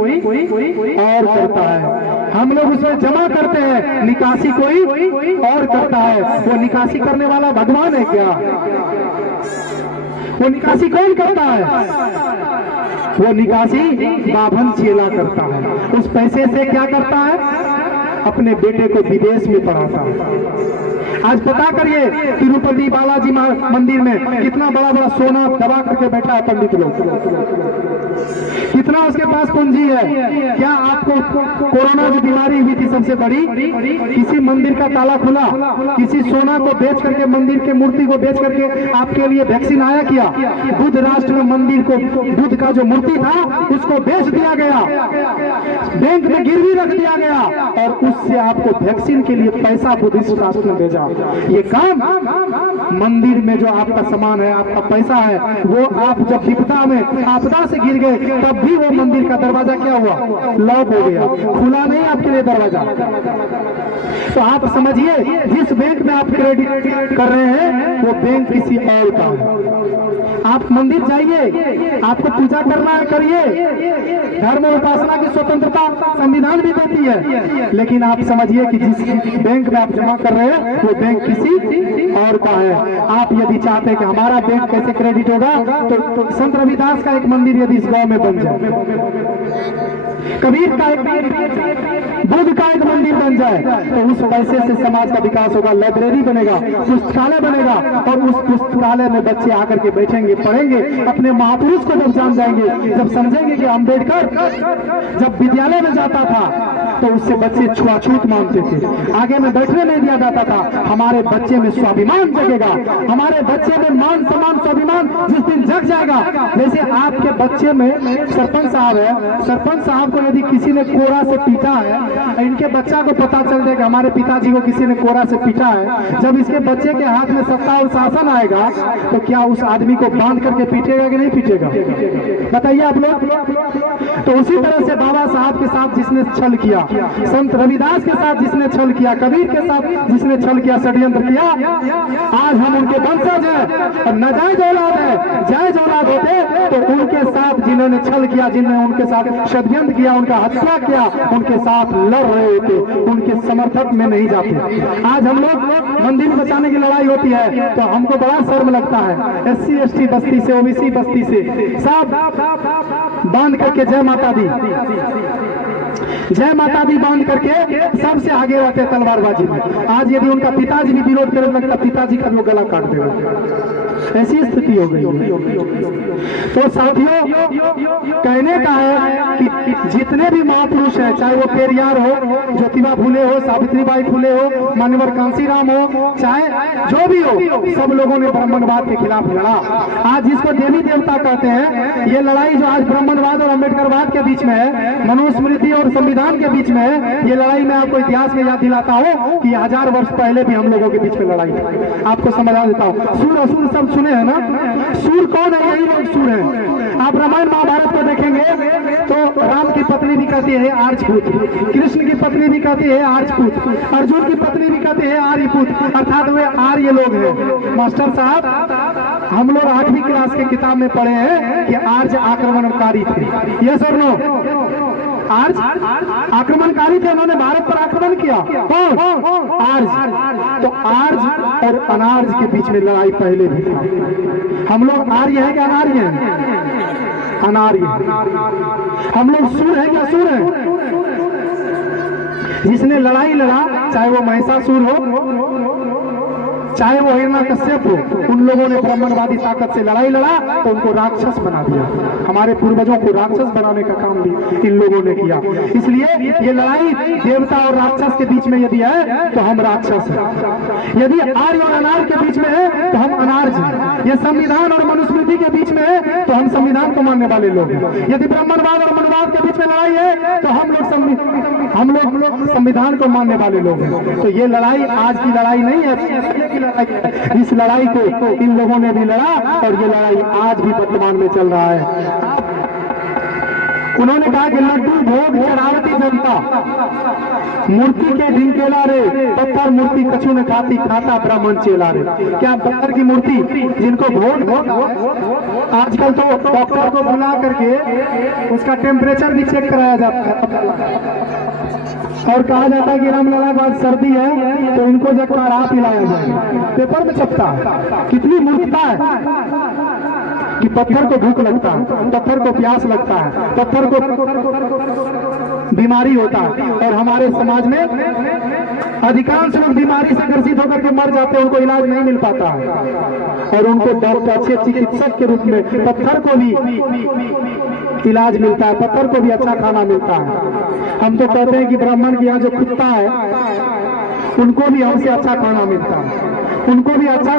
और करता है। हम लोग उसमें जमा करते हैं, निकासी कोई और करता है। वो निकासी करने वाला भगवान है क्या? वो निकासी कौन करता है? वो निकासी बाभन चेला करता है। उस पैसे से क्या करता है? अपने बेटे को विदेश में पढ़ाता है। आज पता करिए तिरुपति बालाजी मंदिर में कितना बड़ा बड़ा सोना दबा करके बैठा है पंडित लोग, कितना उसके पास पूंजी है। क्या आपको कोरोना की बीमारी हुई थी सबसे बड़ी, किसी मंदिर का ताला खुला, किसी सोना को बेच करके, मंदिर के मूर्ति को बेच करके आपके लिए वैक्सीन आया किया? बुद्ध राष्ट्र में मंदिर को, बुद्ध का जो मूर्ति था उसको बेच दिया गया, बैंक में गिरवी रख दिया गया और उससे आपको वैक्सीन के लिए पैसा बुद्धिस्ट राष्ट्र ने भेजा। ये काम मंदिर में जो आपका सामान है, आपका पैसा है, वो आप जब विपदा में, आपदा से गिर गए, तब भी वो मंदिर का दरवाजा क्या हुआ? लॉक हो गया, खुला नहीं आपके लिए दरवाजा। तो आप समझिए जिस बैंक में आप क्रेडिट कर रहे हैं वो बैंक किसी और का है। आप मंदिर जाइए, आपको पूजा करना है करिए, धर्म और उपासना की स्वतंत्रता संविधान भी देती है, लेकिन आप समझिए कि जिस बैंक में आप जमा कर रहे हैं वो बैंक किसी और का है। आप यदि चाहते हैं कि हमारा बैंक कैसे क्रेडिट होगा, तो संत रविदास का एक मंदिर यदि इस गांव में बन जाए, कबीर का एक, बुद्ध का एक मंदिर बन जाए, तो उस पैसे से समाज का विकास होगा, लाइब्रेरी बनेगा, पुस्तकालय बनेगा, और उस पुस्तकालय में बच्चे आकर के बैठेंगे, पढ़ेंगे, अपने महापुरुष को जब जान जाएंगे, जब समझेंगे कि अम्बेडकर जब विद्यालय में जाता था तो उससे बच्चे छुआछूत मानते थे, आगे में बैठने नहीं दिया जाता था। हमारे बच्चे में स्वाभिमान जगेगा, हमारे बच्चे में मान सम्मान स्वाभिमान जिस दिन जग जाएगा। जैसे आपके बच्चे में सरपंच साहब है, सरपंच साहब को यदि किसी ने कोड़ा से पीटा है, इनके बच्चा को पता चल जाए कि हमारे पिताजी को किसी ने कोड़ा से पीटा है, जब इसके बच्चे के हाथ में सत्ता और शासन आएगा तो क्या उस आदमी को बांध करके पीटेगा कि नहीं पीटेगा? बताइए आप लोग। तो उसी तरह से बाबा साहब के साथ जिसने छल किया, संत रविदास के साथ जिसने छल किया, कबीर के साथ जिसने छल किया, षड्यंत्र किया, आज हम उनके वंशज हैं। नाजायज औलाद है, जायज औलाद होते तो उनके साथ जिन्होंने छल किया, जिन्होंने उनके साथ षड्यंत्र किया, उनका हत्या किया, उनके साथ लड़ रहे होते, उनके समर्थक में नहीं जाते। आज हम लोग मंदिर बचाने की लड़ाई होती है तो हमको बड़ा शर्म लगता है। SC ST बस्ती से, OBC बस्ती से सब बांध करके जय माता दी, जय माता दी बांध करके सबसे आगे रहते हैं तलवारबाजी में। आज यदि उनका पिताजी भी विरोध करने लगता, पिताजी का वो गला काट देगा, ऐसी स्थिति हो गई। तो साथियों, कहने का है कि जितने भी महापुरुष हैं, चाहे वो पेरियार हो, ज्योतिबा फुले हो, सावित्रीबाई फुले हो, मान्यवर कांसीराम हो, चाहे जो भी हो, सब लोगों ने ब्राह्मणवाद के खिलाफ लड़ा। आज जिसको देवी देवता कहते हैं, ये लड़ाई जो आज ब्राह्मणवाद और अम्बेडकरवाद के बीच में है, मनुस्मृति और संविधान के बीच में है, ये लड़ाई मैं आपको इतिहास में याद दिलाता हूँ कि 1000 वर्ष पहले भी हम लोगों के बीच में लड़ाई थी। आपको समझा देता हूँ। सूर असुर सब सुने हैं ना? सूर कौन है? यही लोग सूर हैं। आप रामायण महाभारत को देखेंगे तो राम की पत्नी भी कहती है आर्यपुत, कृष्ण की पत्नी भी कहती है आर्यपुत, अर्जुन की पत्नी भी कहती है आर्यपुत, अर्थात वे आर्य लोग हैं। मास्टर साहब, हम लोग 8वीं क्लास के किताब में पढ़े हैं कि आर्य आक्रमणकारी थे। यस और नो? आर्य आक्रमणकारी थे, उन्होंने भारत पर आक्रमण किया। कौन? आर्य। तो आर्य और अनार्य के बीच में लड़ाई पहले भी था। हम लोग आर्य हैं कि अनार्य हैं? अनार्य। हम लोग सूर हैं क्या? सूर हैं। जिसने लड़ाई लड़ा, चाहे वो महिषासुर हो, चाहे वो हिरण्यकश्यप हो, उन लोगों ने ब्राह्मणवादी ताकत से लड़ाई लड़ा तो उनको राक्षस बना दिया। हमारे पूर्वजों को राक्षस बनाने का काम भी इन लोगों ने किया। इसलिए ये लड़ाई देवता और राक्षस के बीच में यदि है तो हम राक्षस हैं, यदि आर्य और अनार्य के बीच में है तो हम अनार्य हैं, ये संविधान और मनुस्मृति के बीच में है तो हम संविधान को मानने वाले लोग हैं, यदि ब्राह्मणवाद और मनवाद के बीच में लड़ाई है तो हम लोग संविधान को मानने वाले लोग हैं। तो ये लड़ाई आज की लड़ाई नहीं है, इस लड़ाई को इन लोगों ने भी लड़ा और ये लड़ाई आज भी वर्तमान में चल रहा है। उन्होंने कहा कि लड्डू भोग चढ़ावती जनता, मूर्ति के ढिंकेला रे, पत्थर मूर्ति कछु न खाती, खाता ब्राह्मण चेला रे। क्या पत्थर की मूर्ति जिनको भोग, आजकल तो डॉक्टर को बुला करके उसका टेम्परेचर भी चेक कराया जाता है और कहा जाता है कि रामलला को आज सर्दी है तो इनको जकड़ा पिलाया जाए। पेपर में छपता है। कितनी मूर्खता है कि पत्थर को भूख लगता है, पत्थर को प्यास लगता है, पत्थर को बीमारी होता है। और हमारे समाज में अधिकांश लोग बीमारी से ग्रसित होकर के मर जाते हैं, उनको इलाज नहीं मिल पाता और उनको डॉक्टर, अच्छे चिकित्सक के रूप में पत्थर को भी इलाज मिलता है, पत्थर को भी अच्छा खाना मिलता है। हम तो कहते हैं कि ब्राह्मण के यहाँ जो कुत्ता है उनको भी हमसे अच्छा खाना मिलता है, उनको भी अच्छा,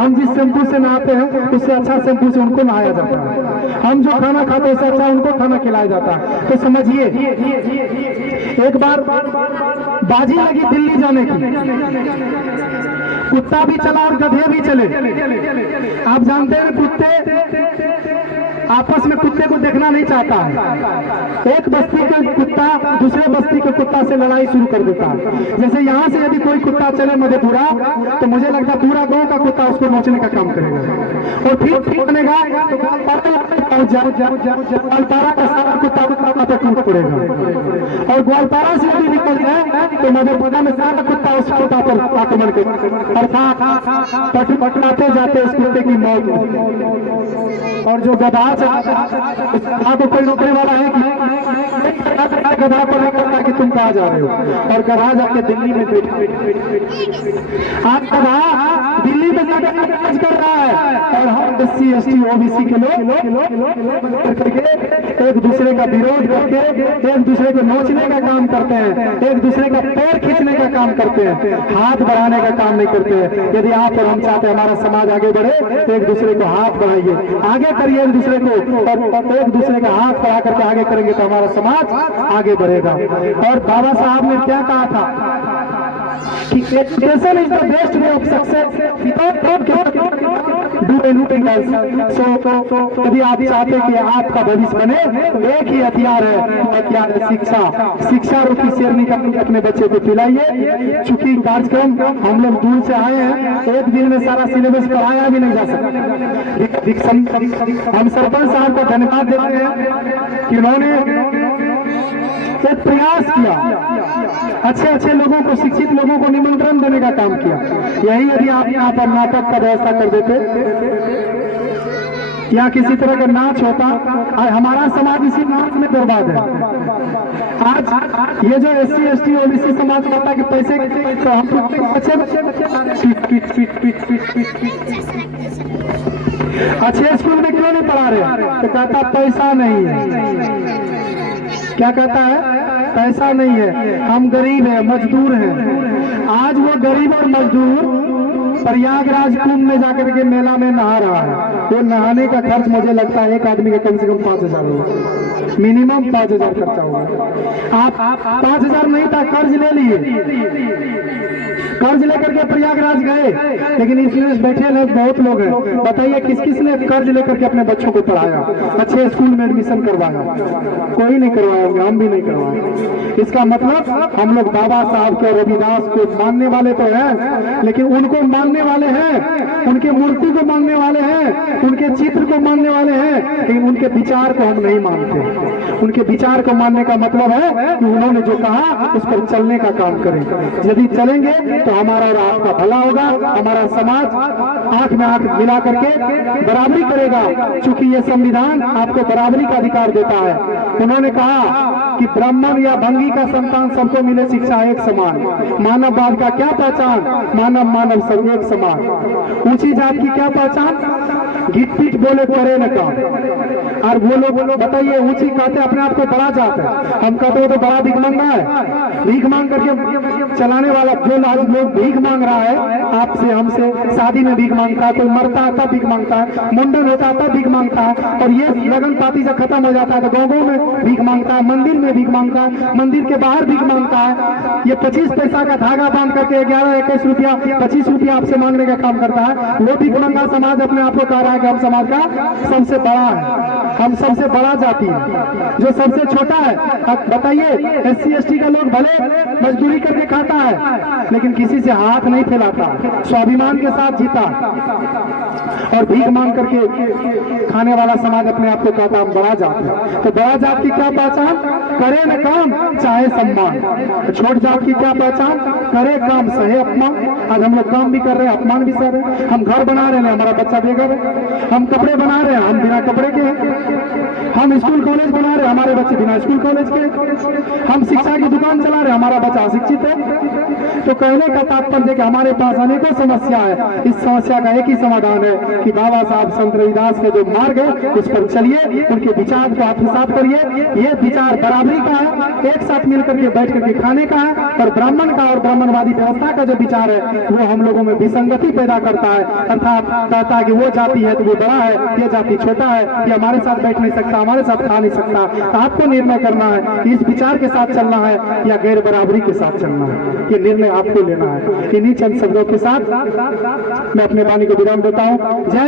हम जिस शैम्पू से नहाते हैं उससे अच्छा शैम्पू से उनको नहाया जाता है, हम जो खाना खाते हैं उससे अच्छा उनको खाना खिलाया जाता है। तो समझिए, एक बार बाजी लगी दिल्ली जाने की, कुत्ता भी चला और गधे भी चले। आप जानते हैं कुत्ते आपस में कुत्ते को देखना नहीं चाहता है। एक बस्ती का कुत्ता दूसरे बस्ती के कुत्ता से लड़ाई शुरू कर देता है। जैसे यहाँ से यदि कोई कुत्ता चले मधेपुरा तो मुझे लगता है पूरा गांव का कुत्ता उसको नोचने का काम करेगा और फिर बनेगा तो ग्वालपारा का सारा कुत्ता पे टूट पड़ेगा और ग्वालपारा से यदि निकल जाए तो मधेपुरा में सारा कुत्ता उस कुत्ता पर आक्रमण करेगा, अर्थात पटनाते जाते उस कुत्ते की मौत। और जो गधा तो कोई नौकरी वाला है कि गधा पर नहीं करता कि तुम कहाँ जा रहे हो, और गधा जाके दिल्ली में आज गधा दिल्ली में जाकर राज कर रहा है और हम SC ST OBC के लोग करके एक दूसरे का विरोध करके एक दूसरे को नोचने का काम करते हैं, एक दूसरे का पैर खींचने का काम करते हैं, हाथ बढ़ाने का काम नहीं करते हैं। यदि आप और हम चाहते हैं हमारा समाज आगे बढ़े तो एक दूसरे को हाथ बढ़ाइए, आगे करिए एक दूसरे को, और एक दूसरे का हाथ बढ़ा करके आगे करेंगे तो हमारा समाज आगे बढ़ेगा। और बाबा साहब ने क्या कहा था कि education is the best way of success, without do anything else. So यदि आप चाहते कि आपका भविष्य बने तो एक ही हथियार है, हथियार है शिक्षा। शिक्षा रूपी शेरनी का अपने बच्चे को पिलाइए। चूंकि कार्यक्रम हम लोग दूर से आए हैं, एक दिन में सारा सिलेबस पढ़ाया भी नहीं जा सकता। हम सरपंच साहब को धन्यवाद देते हैं कि उन्होंने एक प्रयास किया, अच्छे लोगों को, शिक्षित लोगों को निमंत्रण देने का काम किया। यही यदि आप यहाँ पर नाटक का व्यवस्था कर देते या किसी तरह का नाच होता, हमारा समाज इसी नाच में बर्बाद है। आज ये जो SC ST OBC समाज कहता है कि पैसे तो हम अच्छे स्कूल में क्यों नहीं पढ़ा रहे, तो कहता पैसा नहीं है। क्या कहता है? पैसा नहीं है, हम गरीब हैं, मजदूर हैं। आज वो गरीब और मजदूर प्रयागराज कुंभ में जाकर के मेला में नहा रहा है। वो नहाने का खर्च मुझे लगता है एक आदमी का कम से कम 5,000 होगा, मिनिमम 5,000 खर्चा होगा। आप 5,000 नहीं था, कर्ज ले लिए, कर्ज लेकर के प्रयागराज गए, लेकिन इसमें बैठे लोग बहुत लोग हैं। बताइए किस किस ने कर्ज लेकर के अपने बच्चों को पढ़ाया, अच्छे स्कूल में एडमिशन करवाया? कोई नहीं करवाएंगे, हम भी नहीं करवाएंगे। इसका मतलब हम लोग बाबा साहब के, रविदास को मानने वाले तो हैं, लेकिन उनको मानने वाले हैं, उनके मूर्ति को मानने वाले हैं, उनके चित्र को मानने वाले हैं, लेकिन उनके विचार को हम नहीं मानते। उनके विचार को मानने का मतलब है कि उन्होंने जो कहा उस पर चलने का काम करें। यदि चलेंगे तो हमारा और आपका भला होगा, हमारा समाज आंख में आंख मिला करके बराबरी करेगा। चूंकि ये संविधान आपको बराबरी का अधिकार देता है। उन्होंने कहा कि ब्राह्मण या भंगी का संतान सबको मिले शिक्षा एक समान। मानववाद का क्या पहचान? मानव मानव सब एक समान। ऊंची जात की क्या पहचान? घिट पीट बोले करे न काम। और वो लोग बताइए, ऊंची कहते अपने आप को बड़ा जात है, हम कहते हो तो बड़ा भीख मांगना है। भीख मांग करके चलाने वाला जो लोग भीख मांग रहा है, आपसे हमसे शादी में भीख मांगता है, कोई मरता है तब भीख मांगता है, मुंडन होता है तब भीख मांगता है, और ये लगन पाती जब खत्म हो जाता है तो गाँव में भीख मांगता है, मंदिर में भीख मांगता है, मंदिर के बाहर भीख मांगता है। ये 25 पैसा का धागा बांध करके 11-21 रुपया 25 रुपया आपसे मांगने का काम करता है। वो भीख मांगा समाज अपने आप को कह रहा है कि हम समाज का सबसे बड़ा है, हम सबसे बड़ा जाति है। जो सबसे छोटा है, बताइए SC ST का लोग भले मजदूरी करके खाता है लेकिन किसी से हाथ नहीं फैलाता, स्वाभिमान के साथ जीता, और भीख मांग करके खाने वाला समाज अपने आप को कहता हम बड़ा जात है। तो बड़ा जात की क्या पहचान? करे न काम चाहे सम्मान। छोट जात की क्या पहचान? करे काम सहे अपमान। आज हम लोग काम भी कर रहे हैं, अपमान भी सह रहे हैं। हम घर बना रहे हैं, हमारा बच्चा बेघर है। हम कपड़े बना रहे हैं, हम बिना कपड़े के हैं। हम स्कूल कॉलेज बना रहे हैं, हमारे बच्चे बिना स्कूल कॉलेज के। हम शिक्षा की दुकान चला रहे हैं, हमारा बच्चा अशिक्षित है। तो कहने का तात्पर्य कि हमारे पास अनेकों समस्या है। इस समस्या का एक ही समाधान है कि बाबा साहब संत रविदास के जो मार्ग है उस पर चलिए, उनके विचार को आत्मसात करिए। ये विचार बराबरी का है, एक साथ मिलकर के बैठ करके खाने का है, और ब्राह्मण का और ब्राह्मणवादी व्यवस्था का जो विचार है वो हम लोगों में विसंगति पैदा करता है। अर्थात कहता है कि वो जाति है तो वो बड़ा है, ये जाति छोटा है, ये हमारे साथ बैठ नहीं सकता, हमारे साथ खा नहीं सकता। तो आपको निर्णय करना है कि इस विचार के साथ चलना है या गैर बराबरी के साथ चलना है, ये निर्णय आपको लेना है। इन्हीं चंद शब्दों के साथ मैं अपने वाणी को विराम देता हूँ। जय